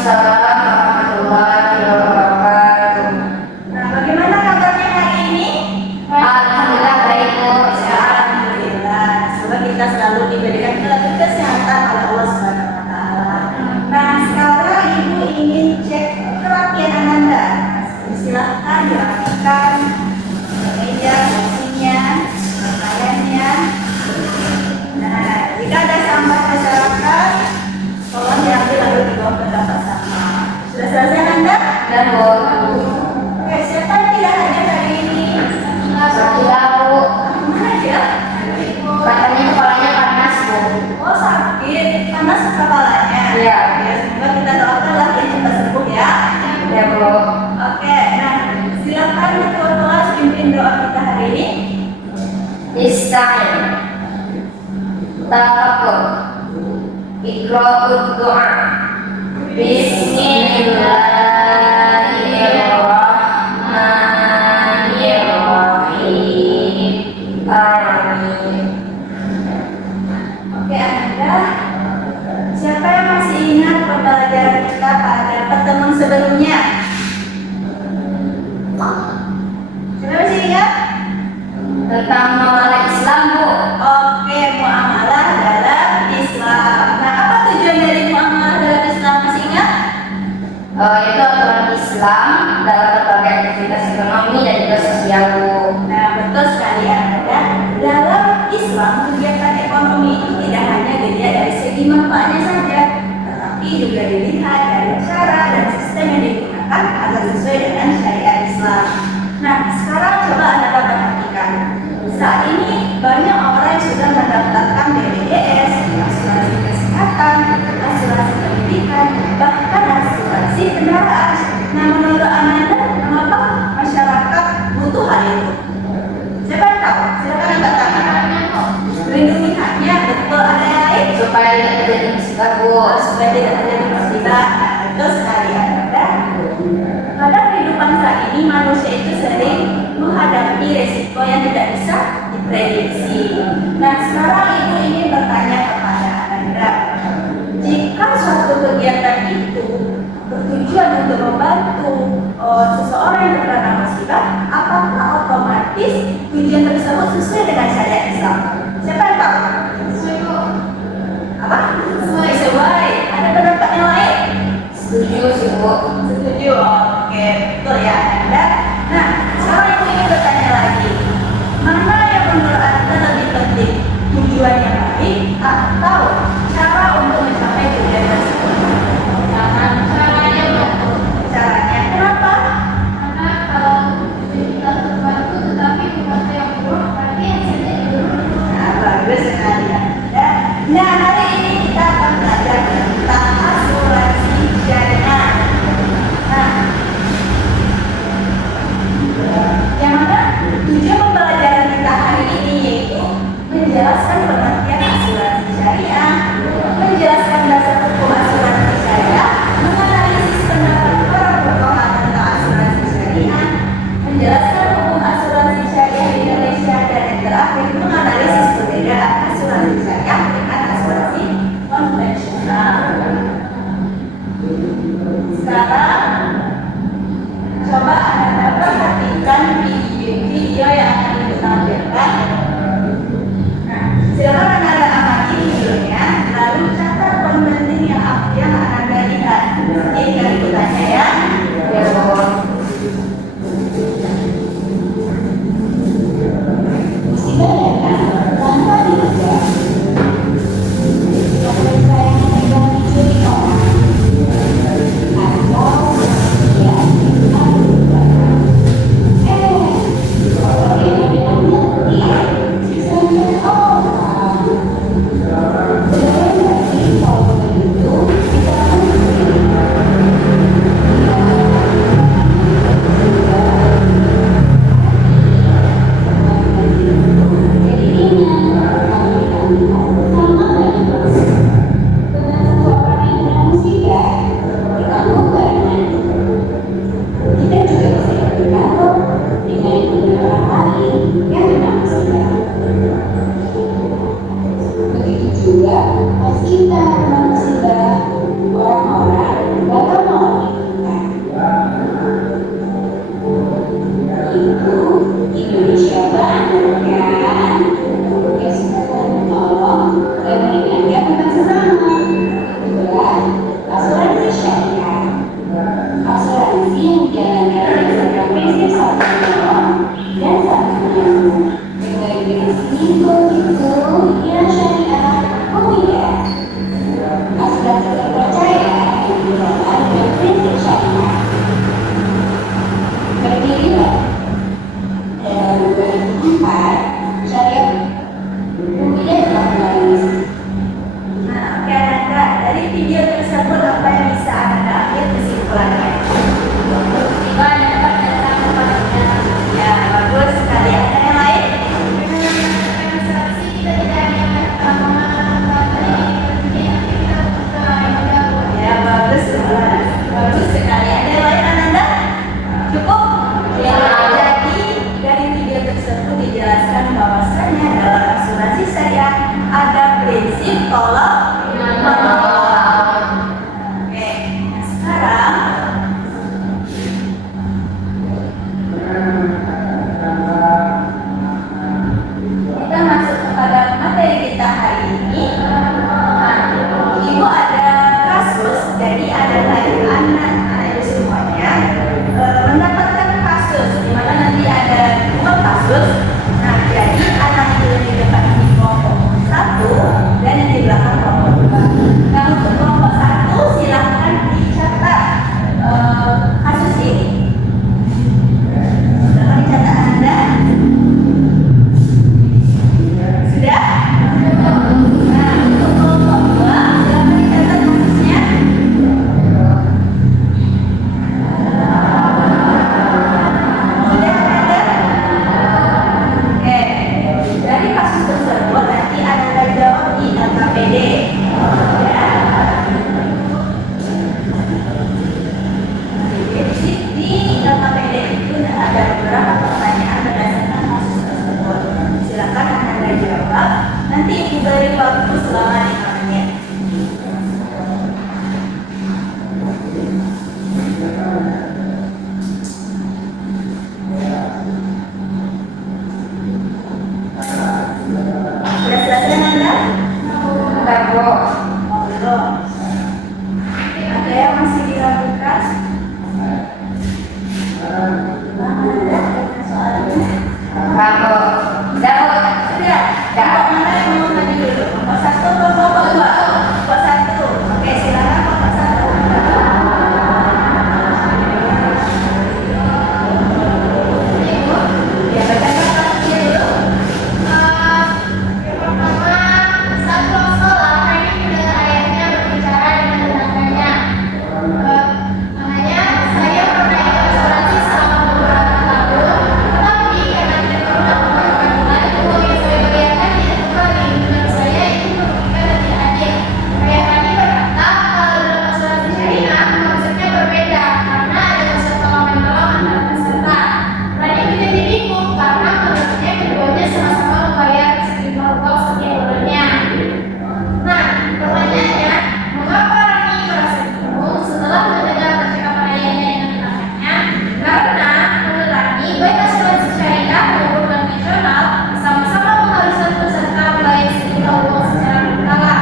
Waalaikumsalam warahmatullahi wabarakatuh. Nah, bagaimana kabarnya hari ini? Alhamdulillah baik Bu. Alhamdulillah. Semoga kita selalu diberikan kesehatan oleh Allah Subhanahu wa taala. Nah, sekarang Ibu ingin cek kerapian Anda. Silakan dirapikan meja, kursinya, pakaiannya. Nah, jika ada sampah masyarakat, tolong diambil lalu dibawa ke tempat sampah. Sudah selesai Anda? Dan Bu. Oke, siapa yang tidak hadir hari ini? Alhamdulillah Bu. Mana dia? Katanya kepalanya panas Bu. Oh, sakit. Panas kepalanya. Iya. Ya, semoga kita doakanlah dia cepat sembuh ya. Ya Bu. Oke, nah silakan ketua kelas pimpin doa kita hari ini. Ista'in. Tafakkur. Iqra'ud doa. Bismillahirrahmanirrahim. Amin. Oke, Anda. Siapa yang masih ingat pembelajaran kita pada pertemuan sebelumnya? Siapa masih ingat? Tentang muamalah Islam Bu. Oke, muamalah dalam Islam. Nah, apa tujuan dari muamalah dalam Islam? Masih ingat? Itu aturan Islam dalam berbagai aktivitas ekonomi dan juga sosial Bu. Nah, betul sekali Anda. Dalam Islam, kegiatan ekonomi itu tidak hanya dilihat dari segi manfaatnya saja, tetapi juga dilihat dari cara dan sistem yang digunakan agar sesuai dengan syariat Islam. Nah, sekarang coba Anda perhatikan. Saat ini banyak orang yang sudah mendaftarkan BPJS, asuransi kesehatan, asuransi pendidikan, bahkan asuransi kendaraan. Nah, menurut Anda, mengapa masyarakat butuh hal itu? Siapa yang tahu? Silakan angkat tangan. Melindungi haknya, betul. Ada yang lain? Supaya tidak terjadi musibah Bu. Supaya tidak terjadi musibah. Betul sekali Anda. Pada kehidupan saat ini manusia itu sering menghadapi resiko yang tidak bisa diprediksi. Nah, sekarang Ibu ingin bertanya kepada Anda, jika suatu kegiatan itu bertujuan untuk membantu seseorang yang terkena musibah, apakah otomatis tujuan tersebut sesuai dengan syariat Islam? Siapa yang tahu? Apa? Sesuai. Ada pendapat yang lain? Setuju sih Bu. Setuju. Oke, betul ya Anda. Nah, sekarang Ibu ingin bertanya lagi, mana yang menurut Anda lebih penting, tujuan yang baik atau cara untuk mencapai tujuan tersebut? Caranya kenapa? Nah, bagus sekali Anda. Nah, hari ini kita akan belajar tentang asuransi syariah. Nah, yang mana tujuan pembelajaran kita hari ini yaitu menjelaskan pengertian asuransi syariah, menjelaskan dasar hukum asuransi syariah, menganalisis pendapat para fuqaha tentang asuransi syariah, menjelaskan hukum asuransi syariah di Indonesia, dan yang terakhir menganalisis perbedaan asuransi syariah dengan asuransi konvensional. Sekarang coba Anda perhatikan video yang akan Ibu tampilkan. Nah, silakan Anda amati videonya, lalu catat poin penting yang Anda lihat. Ini dari kitanya ya. Ya Bu. Dibayangkan tanpa diduga, kepercayaan yang megang dicuri orang, atau ya, Di KKPD itu ada beberapa pertanyaan berdasarkan kasus tersebut. Silakan Anda jawab. Nanti Ibu beri waktu selama 5 menit. Sudah selesai Anda? Enggak, Bu. Oh, belum. Ada yang masih dilakukan? Soalnya Enggak, Bu. Udah, Bu. sudah. Kelompok mana yang mau maju dulu? Kelompok 1 atau kelompok 2? Kelompok 1. Oke, silakan kelompok 1. Ya, bacakan kasusnya dulu. Yang pertama, saat pulang sekolah, Rani mendengar ayahnya berbicara dengan tetangganya. Makanya, saya pernah ikut asuransi selama beberapa tahun, tapi karena tidak pernah mengeluarkan bulan, uang yang saya bayarkan tidak kembali. Menurut saya itu merugikan dan tidak adil. Ayah Rani berkata, kalau dalam asuransi syariah, konsepnya berbeda karena ada konsep tolong-menolong antara peserta. Rani menjadi bingung karena menurutnya keduanya sama-sama membayar sejumlah uang setiap bulannya. Nah, pertanyaannya, mengapa Rani merasa bingung setelah mendengar percakapan ayahnya dengan tetangganya? Karena menurut Rani, baik asuransi syariah maupun konvensional sama-sama mengharuskan peserta membayar sejumlah uang secara berkala.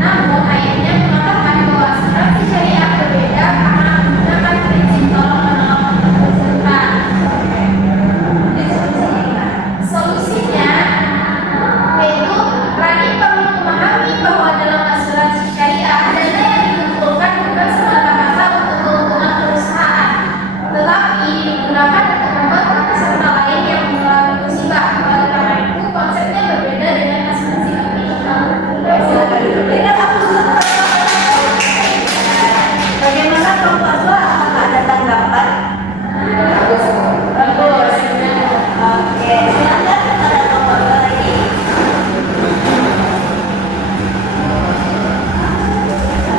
Namun, ayahnya mengatakan bahwa asuransi syariah berbeda karena menggunakan prinsip tolong-menolong untuk peserta. Solusinya yaitu Rani perlu memahami bahwa dalam asuransi syariah dana yang dikumpulkan bukan semata-mata untuk keuntungan perusahaan, tetapi digunakan untuk membantu peserta lain yang mengalami musibah. Oleh karena itu, konsepnya berbeda dengan asuransi konvensional. Silakan duduk. Dengar aku dulu. Bagaimana kelompok 2? Apakah ada tanggapan? Bagus, Bu. Bagus. Oke, silakan kepada kelompok 2 lagi.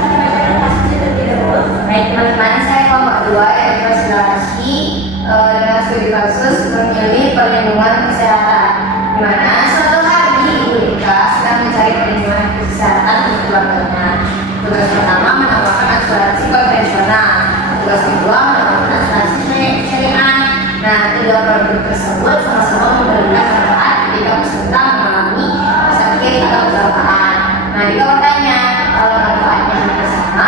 Bacakan kasusnya terlebih dahulu. Baik, teman-teman, saya kelompok 2 yaitu asuransi dengan studi kasus memilih perlindungan kesehatan. Di mana suatu hari Ibu Rika sedang mencari perlindungan kesehatan untuk keluarganya. Tugas pertama menawarkan asuransi konvensional. Tugas kedua menawarkan asuransi syariah. Nah, kedua produk tersebut sama-sama memberikan manfaat ketika peserta mengalami sakit atau kecelakaan. Nah, Rika bertanya, kalau manfaatnya hampir sama,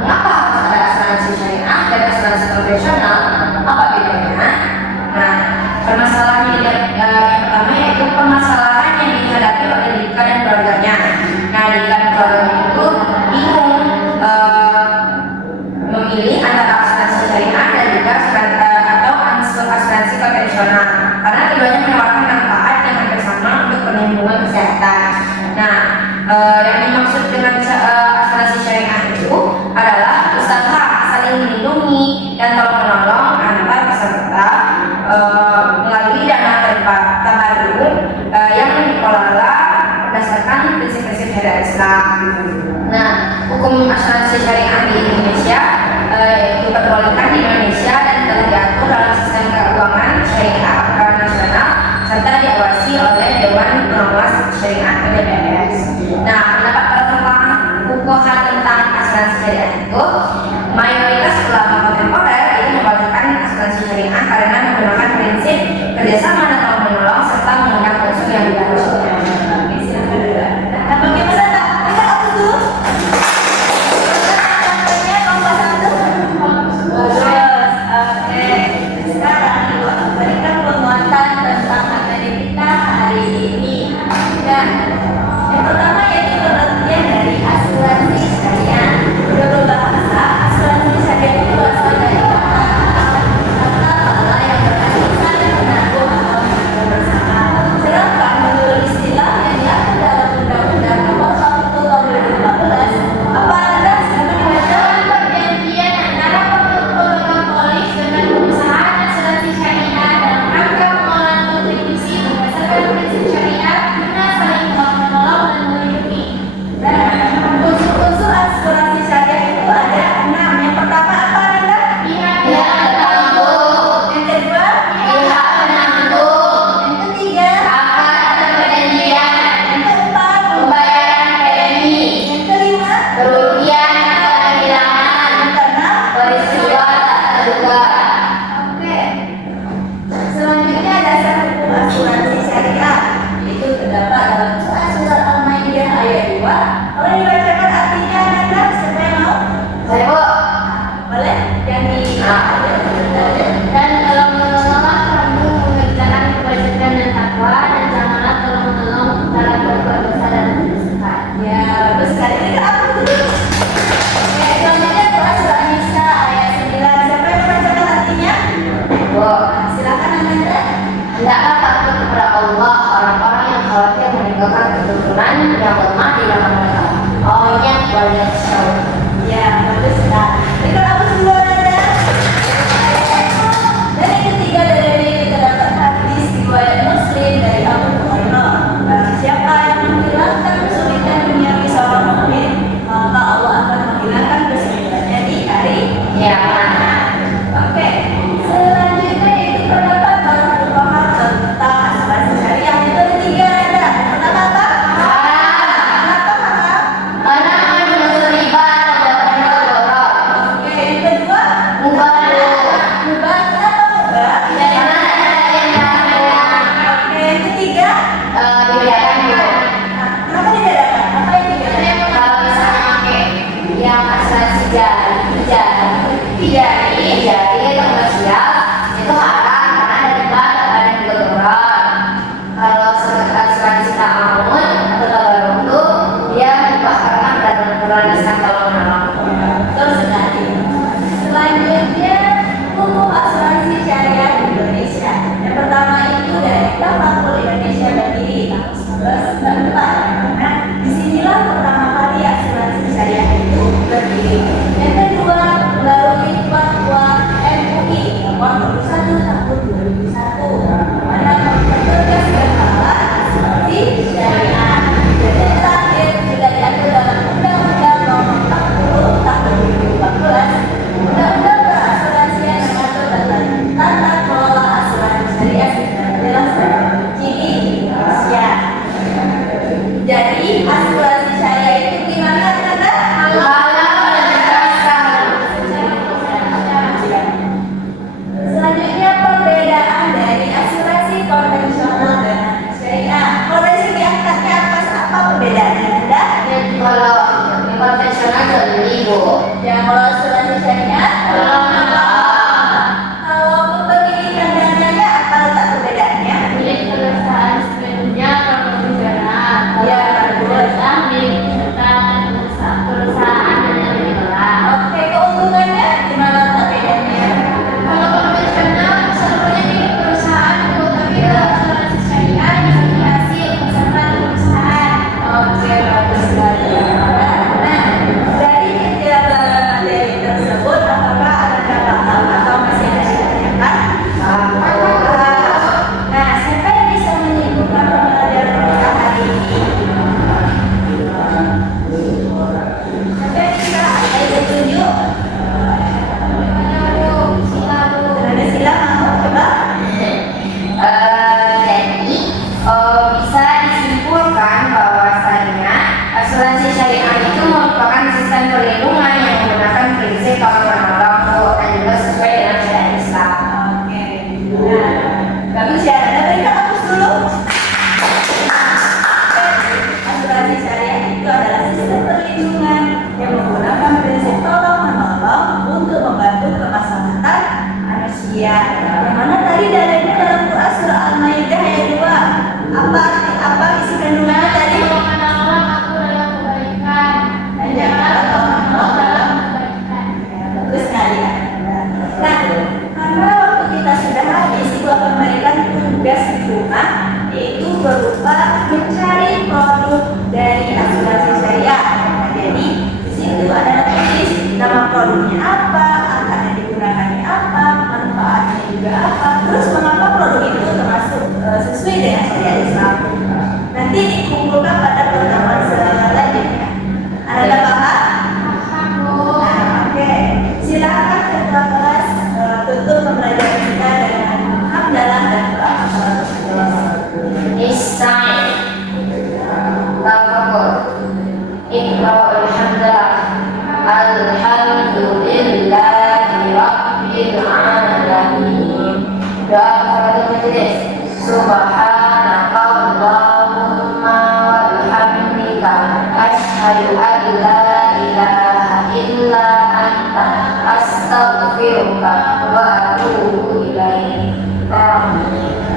mengapa harus ada asuransi syariah dan asuransi konvensional? Apa bedanya? Nah, permasalahan yang pertama yaitu permasalahan yang dihadapi oleh Rika dan keluarganya. Nah, Rika dan keluarganya itu bingung memilih antara asuransi syariah dan juga asuransi konvensional karena keduanya menawarkan manfaat yang hampir sama untuk perlindungan kesehatan. Nah, yang dimaksud dengan asuransi syariah itu adalah usaha saling melindungi dan tolong menolong antar peserta melalui dana tabarruk yang dikelola berdasarkan prinsip-prinsip syariat Islam. Nah, hukum asuransi syariah di Indonesia diperbolehkan di Indonesia dan telah diatur dalam sistem keuangan syariah nasional serta diawasi oleh Dewan Pengawas Syariah (DPS). Nah, pendapat para fuqaha tentang asuransi syariah itu mayoritas ulama kontemporer itu membolehkan asuransi syariah karena menggunakan prinsip kerjasama dan tolong menolong serta menggunakan unsur yang diharuskan. Oke, silakan dulu. Nah, bagaimana? Kita aku dulu. Kelompok 1 Dan tolong menolonglah kamu mengerjakan kebajikan dan takwa, dan janganlah tolong menolong dalam berbuat dosa dan kesukaan. Ya, bagus sekali. Ini kan apa tuh? Oke, selanjutnya Quran surah Nisa ayat 9. Siapa yang membacakan artinya? Silakan Amanda. Hendaklah takut kepada Allah orang-orang yang khawatir meninggalkan keturunan yang lemah di dalam mereka. Awalnya banyak sekali. Ya, bagus sekali. Ini kan apa dulu Amanda? Dan yang ketiga dari terdapat hadis riwayat Muslim dari Abu Hurairah. Barang siapa yang menghilangkan kesulitan duniawi seorang mukmin, maka Allah akan menghilangkan kesulitannya di hari kiamat. Oke, selanjutnya itu terdapat baru merupakan tentang asuransi syariah. Itu ada 3 ada. Pertama apa? Kenapa haram? Karena mengandung riba atau mudarat. Oke, yang kedua Mubarak. mubah. Kenapa mubah? Dari mana ada yang dibedakan? Oke, yang ketiga Dibedakan dulu. kenapa dibedakan? Apa yang dibedakan? Kalau misalnya pakai yang asuransi jari itu komersial itu haram karena ada riba atau ada mudarat. Kalau asuransi ta'awun atau tabarruk itu dia riba karena berdasarkan tolong menolong. Betul sekali. Selanjutnya hukum asuransi syariah di Indonesia. Yang pertama itu dari Tamakul Indonesia berdiri tahun 1994. Nah, disinilah pertama kali asuransi syariah itu berdiri. Yang kedua melalui fatwa MUI nomor 21 tahun 2001 mana mempertegaskan hal asuransi syariah. Dan yang terakhir sudah diatur dalam Undang-Undang Nomor 40 Tahun 2014, Undang-Undang Perasuransian mengatur tata kelola asuransi syariah secara jelas dan terperinci di Indonesia. Jadi asuransi syariah itu gimana Nanda? Selanjutnya perbedaan dari asuransi konvensional dan syariah. Kalau dari segi angkatnya apa perbedaannya Nanda? Kalau yang konvensional jadi Bu. Ya, kalau asuransi syariah, kalau kepemilikan dananya apa letak perbedaannya? Milik perusahaan sebelumnya konvensional. Ya, Perusahaan milik perusahaan dan yang dikelola. Oke, keuntungannya gimana letak bedanya? Kalau konvensional seluruhnya milik perusahaan, tapi kalau asuransi syariah dibagi hasil bersama perusahaan. Oke, bagus sekali. Nah, dari ketiga materi tersebut, apakah ada paham atau masih ada yang ditanyakan? Nah, siapa yang bisa menyimpulkan pembelajaran kita hari ini? Siapa yang bisa? Ada yang tunjuk? Ada silakan mau coba? Jadi bisa disimpulkan bahwasanya asuransi syariah itu merupakan sistem perlindungan yang menggunakan prinsip tolong menolong dan juga sesuai dengan syariat Islam. Oke. Nah, bagus ya. Anda berikan hapus dulu. Asuransi syariah itu adalah sistem perlindungan yang menggunakan prinsip tolong menolong untuk membantu kemaslahatan manusia. Yang mana tadi dalilnya dalam Quran surah Al-Maidah ayat 2. Apa isi kandungannya tadi? Tolong menolong aku dalam kebaikan, dan janganlah tolong menolong dalam kebaikan. Bagus sekali ya. Nah, karena waktu kita sudah habis, Ibu akan memberikan tugas di rumah, yaitu berupa mencari produk dari asuransi syariah. Nah, jadi di situ ada tulis nama produknya apa, angkanya digunakannya apa, manfaatnya juga apa, terus mengapa produk itu termasuk sesuai dengan syariat Islam. Nanti dikumpulkan pada pertemuan selanjutnya. Anda paham? Nah, oke. Silakan ketua kelas tutup pembelajaran kita dengan hamdalah dan doa kafaratus majelis. Istai Tafakkur Iqra'ul hamdalah Alhamdulillahi Rabbil Alamin. Doa kafaratul majelis. Subhanaka Allahumma wa bihamdika asyhadu an la ilaha illa anta astaghfiruka astaghfiruka wa atubu ilaik.